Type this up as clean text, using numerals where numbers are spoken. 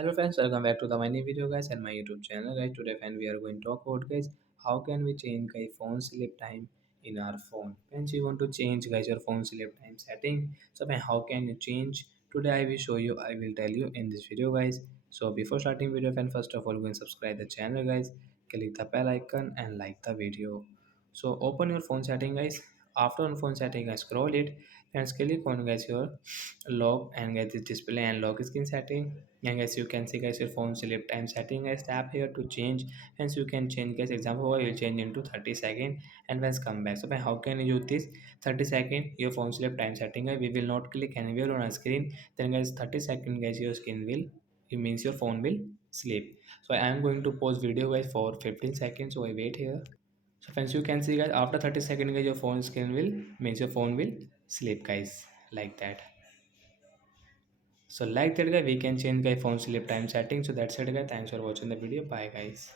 Hello friends, welcome back to the my new video guys and my YouTube channel guys. Today friend we are going to talk about guys how can we change guys phone sleep time in our phone. Friends, you want to change guys your phone sleep time setting. So man, how can you change? Today I will tell you in this video guys. So before starting video friend, first of all go and subscribe the channel guys. Click the bell icon and like the video. So open your phone setting guys. After on phone setting guys, scroll it and click on guys your lock and get the display and lock screen setting. And guys you can see guys your phone sleep time setting guys, tap here to change. Hence you can change guys, example you will change into 30 seconds and once come back. So man, how can you use this 30 second your phone sleep time setting guys? We will not click anywhere on a screen, then guys 30 seconds guys your screen will, it means your phone will sleep. So I am going to pause video guys for 15 seconds, so I wait here. So friends, you can see guys after 30 seconds guys your phone screen will, means your phone will sleep guys, like that. So like that guy we can change guy phone sleep time setting. So that's it guys, thanks for watching the video, bye guys.